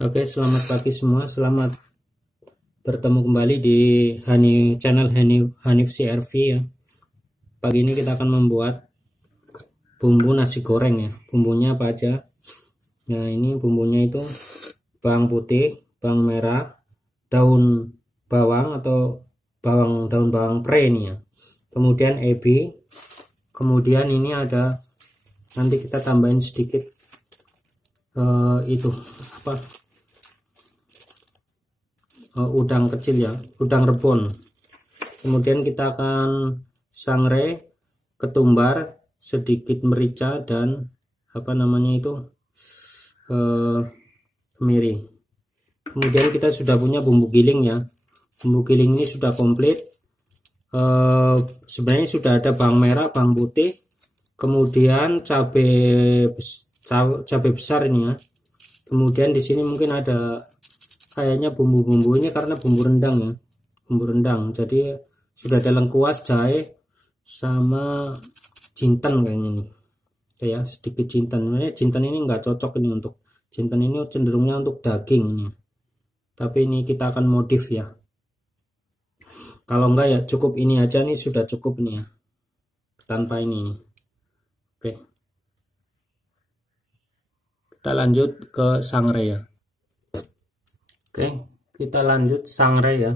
Oke, selamat pagi semua. Selamat bertemu kembali di channel Hanif CRV ya. Pagi ini kita akan membuat bumbu nasi goreng ya. Bumbunya apa aja? Nah, ini bumbunya itu bawang putih, bawang merah, daun bawang atau daun bawang pre ini ya. Kemudian ebi. Kemudian ini ada, nanti kita tambahin sedikit udang kecil ya, udang rebon. Kemudian kita akan sangrai, ketumbar, sedikit merica dan kemiri. Kemudian kita sudah punya bumbu giling ya. Bumbu giling ini sudah komplit. Sebenarnya sudah ada bawang merah, bawang putih, kemudian cabai besar ini ya. Kemudian di sini mungkin ada kayaknya bumbu-bumbu ini karena bumbu rendang ya, bumbu rendang. Jadi sudah ada lengkuas, jahe, sama jinten kayaknya nih ya, sedikit jinten. Sebenarnya jinten ini nggak cocok ini, untuk jinten ini cenderungnya untuk daging ini, tapi ini kita akan modif ya. Kalau enggak ya cukup ini aja, nih sudah cukup nih ya, tanpa ini. Oke, kita lanjut ke sangrai ya. Oke, kita lanjut sangrai ya.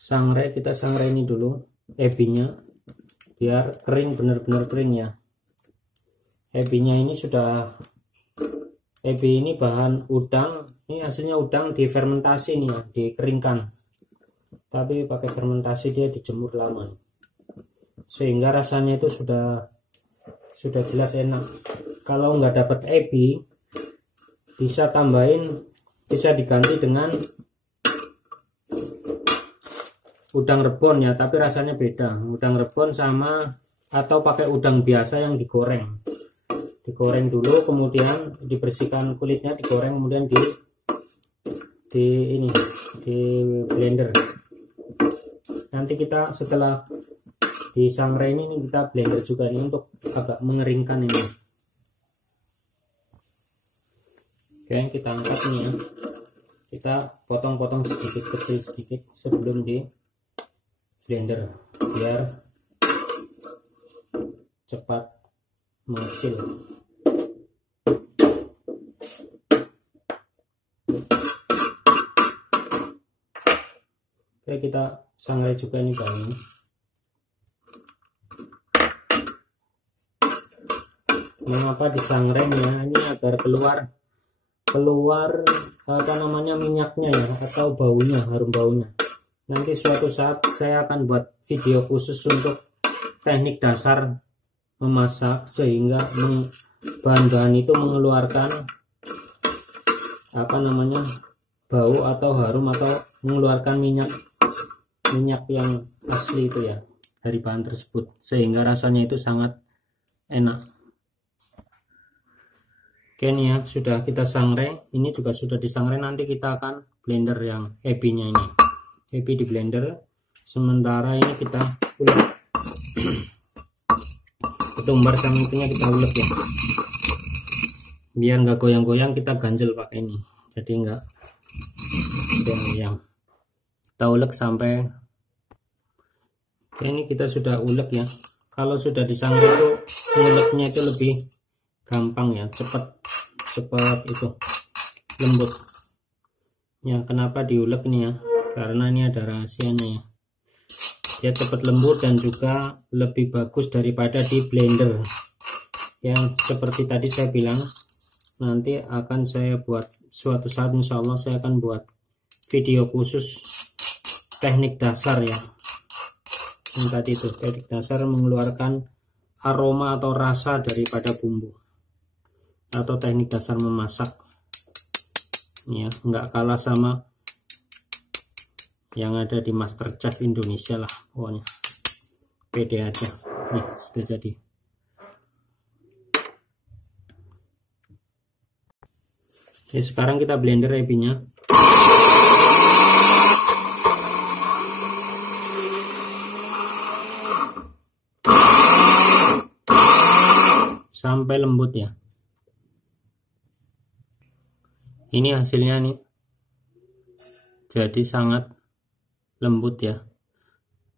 Sangrai, kita sangrai ini dulu ebinya biar kering, benar-benar kering ya. Ebinya ini ebi ini bahan udang, ini hasilnya udang difermentasi nih ya, dikeringkan. Tapi pakai fermentasi, dia dijemur lama sehingga rasanya itu sudah jelas enak. Kalau nggak dapat ebi, bisa diganti dengan udang rebon ya, tapi rasanya beda. Udang rebon atau pakai udang biasa yang digoreng dulu, kemudian dibersihkan kulitnya, digoreng, kemudian di blender. Nanti kita setelah di sangrai ini kita blender juga ini untuk agak mengeringkan ini. Oke, kita angkat nih ya. Kita potong-potong kecil sedikit sebelum di blender biar cepat mengecil. Oke, kita sangrai juga ini bawangnya. Mengapa disangrai ya? Ini agar keluar minyaknya ya, atau baunya, harum baunya. Nanti suatu saat saya akan buat video khusus untuk teknik dasar memasak, sehingga bahan-bahan itu mengeluarkan bau atau harum, atau mengeluarkan minyak yang asli itu ya dari bahan tersebut, sehingga rasanya itu sangat enak. Oke, ini ya sudah kita sangrai, ini juga sudah disangrai. Nanti kita akan blender yang ebinya ini, ebi di blender. Sementara ini kita ulek ketumbar sama itunya, kita ulek ya, biar nggak goyang-goyang. Kita ganjel pakai ini, jadi nggak goyang. Kita ulek sampai, oke, ini kita sudah ulek ya. Kalau sudah disangrai itu uleknya itu lebih gampang ya, cepat itu lembut ya. Kenapa diulek ini ya, karena ini ada rahasianya ya. Dia cepat lembut dan juga lebih bagus daripada di blender yang seperti tadi saya bilang. Nanti akan saya buat suatu saat, insya Allah saya akan buat video khusus teknik dasar ya, yang tadi itu teknik dasar mengeluarkan aroma atau rasa daripada bumbu, atau teknik dasar memasak ya. Nggak kalah sama yang ada di MasterChef Indonesia lah pokoknya, pede aja. Nih sudah jadi. Oke, sekarang kita blender ebinya. Sampai lembut ya. Ini hasilnya nih, jadi sangat lembut ya,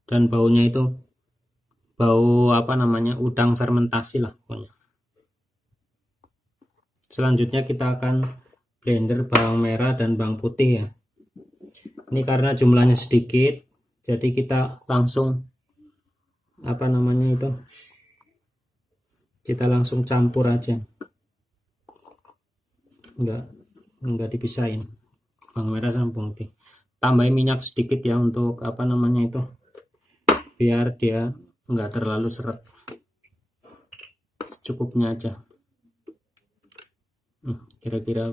dan baunya itu bau apa namanya, udang fermentasi lah pokoknya. Selanjutnya kita akan blender bawang merah dan bawang putih ya. Ini karena jumlahnya sedikit, jadi kita langsung apa namanya itu, kita langsung campur aja, enggak dipisahin bawang merah sama bawang putih. Tambahin minyak sedikit ya, untuk apa namanya itu, biar dia enggak terlalu seret, secukupnya aja. Kira-kira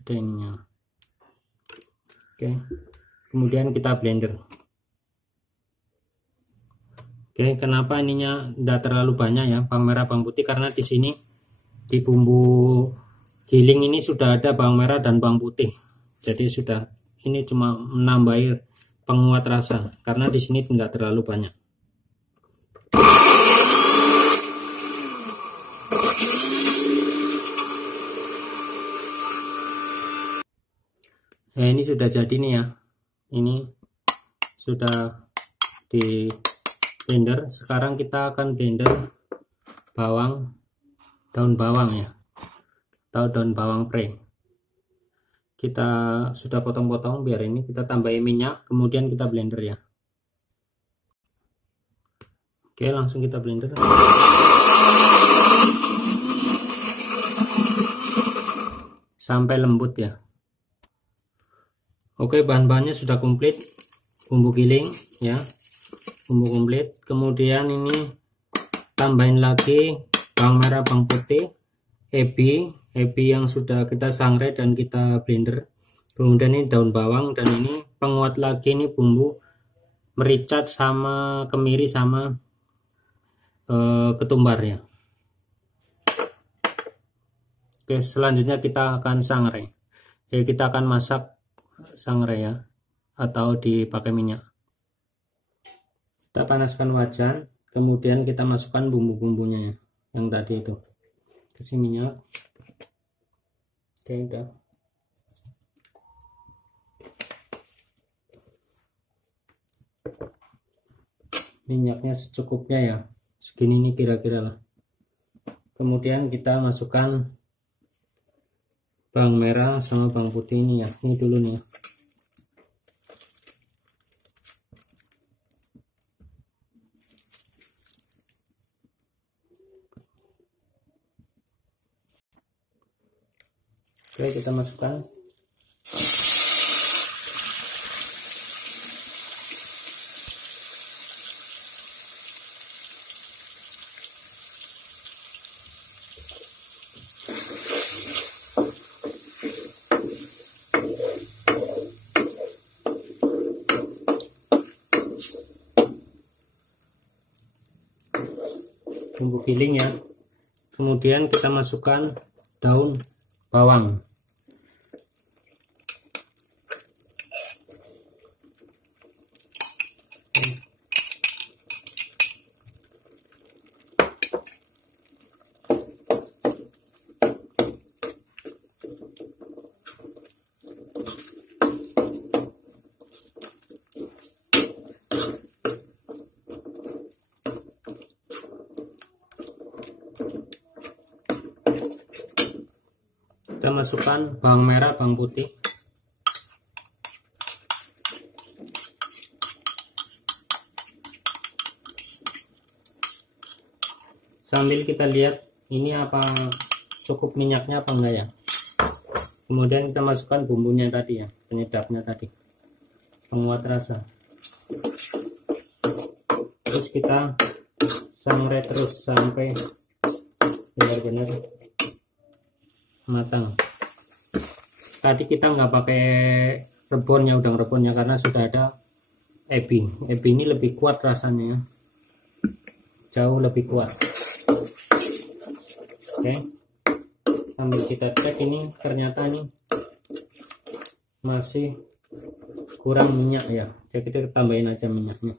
ada ininya. Oke, kemudian kita blender. Oke, kenapa ininya enggak terlalu banyak ya bawang merah bawang putih, karena di sini di bumbu giling ini sudah ada bawang merah dan bawang putih, jadi sudah, ini cuma menambah penguat rasa, karena di sini enggak terlalu banyak. Nah, ini sudah jadi nih ya, ini sudah di blender. Sekarang kita akan blender daun bawang ya, atau daun bawang pre. Kita sudah potong-potong, biar ini kita tambahin minyak, kemudian kita blender ya. Oke, langsung kita blender sampai lembut ya. Oke, bahan-bahannya sudah komplit, bumbu giling ya, bumbu komplit. Kemudian ini tambahin lagi bawang merah bawang putih, ebi yang sudah kita sangrai dan kita blender. Kemudian ini daun bawang, dan ini penguat lagi ini bumbu mericat sama kemiri sama ketumbar ya. Oke, selanjutnya kita akan sangrai. Jadi kita akan masak sangrai ya, atau dipakai minyak. Kita panaskan wajan, kemudian kita masukkan bumbu-bumbunya ya, yang tadi itu. Kasih minyak. Oke, udah. Minyaknya secukupnya ya, segini nih kira-kira lah. Kemudian kita masukkan bawang merah sama bawang putih ini ya, ini dulu nih. Oke, kita masukkan. Bumbu giling ya, kemudian kita masukkan daun bawang. Kita masukkan bawang merah bawang putih. Sambil kita lihat ini apa cukup minyaknya apa enggak ya. Kemudian kita masukkan bumbunya tadi ya, penyedapnya tadi, penguat rasa. Terus kita sangrai terus sampai benar-benar matang. Tadi kita nggak pakai rebonnya, udang rebonnya, karena sudah ada ebi. Ebi ini lebih kuat rasanya ya, jauh lebih kuat. Oke, sambil kita cek ini, ternyata nih masih kurang minyak ya, jadi kita tambahin aja minyaknya.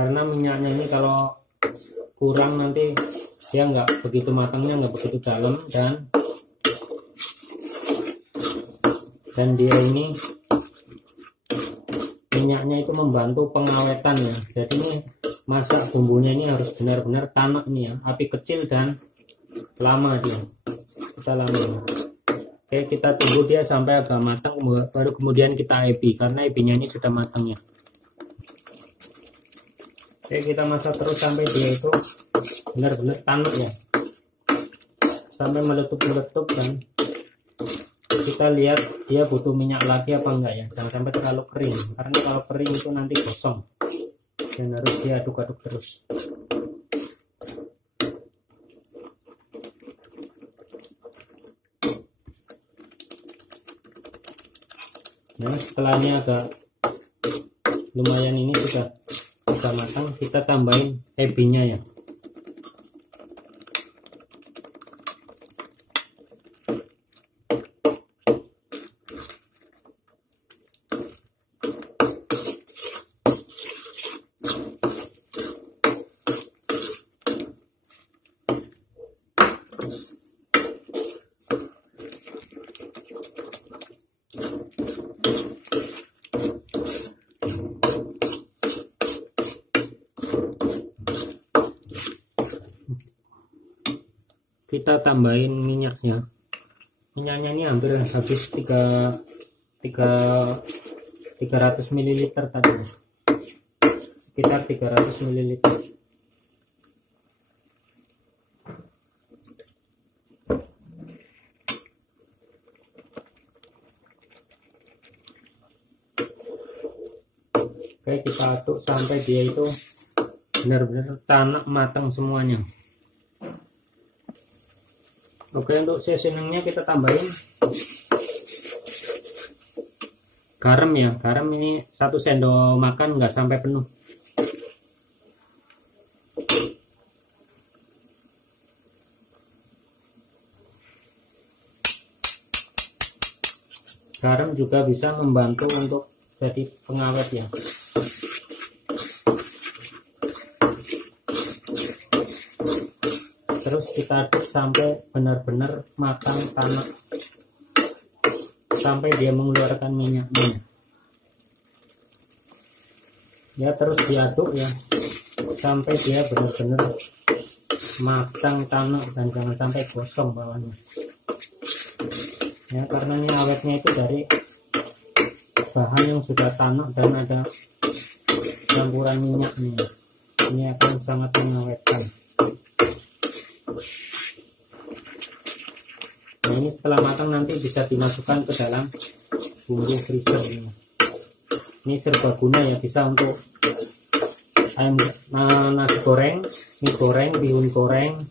karena minyaknya ini kalau kurang nanti dia nggak begitu matangnya, nggak begitu dalam, dan dia ini minyaknya itu membantu pengawetan ya. Jadi ini masak bumbunya ini harus benar-benar tanak ini ya, api kecil dan lama dia, kita lama. Oke, kita tunggu dia sampai agak matang, baru kemudian kita ebi, karena ebinya ini sudah matang ya. Oke, kita masak terus sampai dia itu benar-benar tanak ya, sampai meletup-meletup, dan kita lihat dia butuh minyak lagi apa enggak ya. Jangan sampai terlalu kering, karena kalau kering itu nanti gosong, dan harus diaduk-aduk terus. Nah, setelahnya agak lumayan ini sudah matang, kita tambahin ebinya ya. Kita tambahin minyaknya. Minyaknya ini hampir habis 300 ml tadi, sekitar 300 ml. Oke, kita aduk sampai dia itu benar-benar tanak matang semuanya. Oke, untuk seasoningnya kita tambahin garam ya. Garam ini 1 sendok makan, nggak sampai penuh. Garam juga bisa membantu untuk jadi pengawet ya. Terus kita aduk sampai benar-benar matang tanak, sampai dia mengeluarkan minyaknya ya. Terus diaduk ya sampai dia benar-benar matang tanak, dan jangan sampai gosong bawahnya ya, karena ini awetnya itu dari bahan yang sudah tanak dan ada campuran minyaknya. Ini akan sangat mengawetkan. Nah, ini setelah matang nanti bisa dimasukkan ke dalam bumbu freezer ini. Ini serbaguna ya, bisa untuk ayam, nasi goreng, mie goreng, bihun goreng.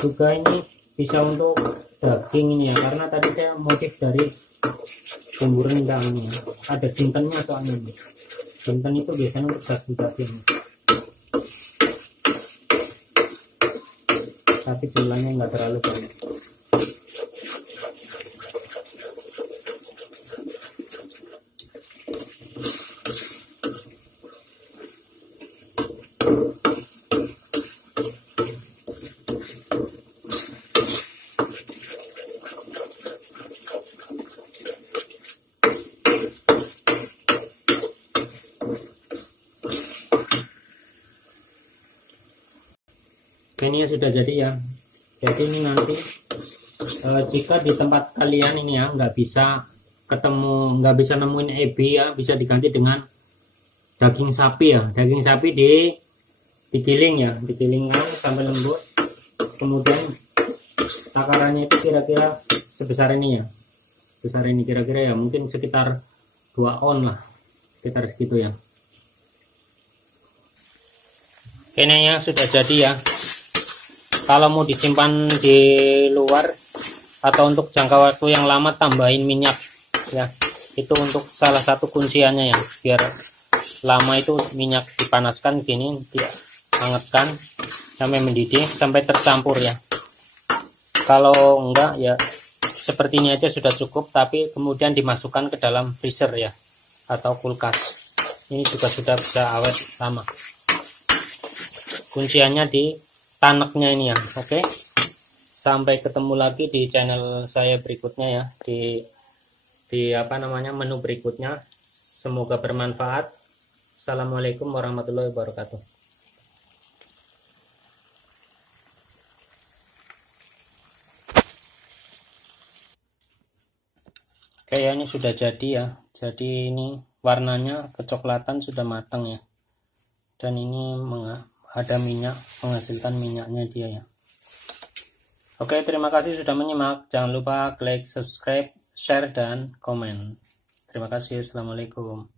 Juga ini bisa untuk daging ini ya, karena tadi saya motif dari bumbu rendang ini ya. Ada jintennya soalnya ini. Jinten itu biasanya untuk daging-daging, tapi jumlahnya nggak terlalu banyak. Ini ya sudah jadi ya. Jadi ini nanti jika di tempat kalian ini ya nggak bisa nemuin ebi ya, bisa diganti dengan daging sapi ya. Daging sapi digiling ya, digilingkan sampai lembut. Kemudian takarannya itu kira-kira sebesar ini ya, besar ini kira-kira ya, mungkin sekitar 2 on lah, sekitar segitu ya. Ini ya sudah jadi ya. Kalau mau disimpan di luar atau untuk jangka waktu yang lama, tambahin minyak ya. Itu untuk salah satu kunciannya ya, biar lama itu minyak dipanaskan gini, dihangatkan sampai mendidih, sampai tercampur ya. Kalau enggak ya seperti ini aja sudah cukup, tapi kemudian dimasukkan ke dalam freezer ya, atau kulkas. Ini juga sudah bisa awet lama. kunciannya di taneknya ini ya. Oke, sampai ketemu lagi di channel saya berikutnya ya, di apa namanya, menu berikutnya. Semoga bermanfaat. Assalamualaikum warahmatullahi wabarakatuh. Kayaknya sudah jadi ya. Jadi ini warnanya kecoklatan, sudah matang ya. Dan ini ada minyak, menghasilkan minyaknya dia ya. Oke, terima kasih sudah menyimak. Jangan lupa like, subscribe, share, dan komen. Terima kasih. Assalamualaikum.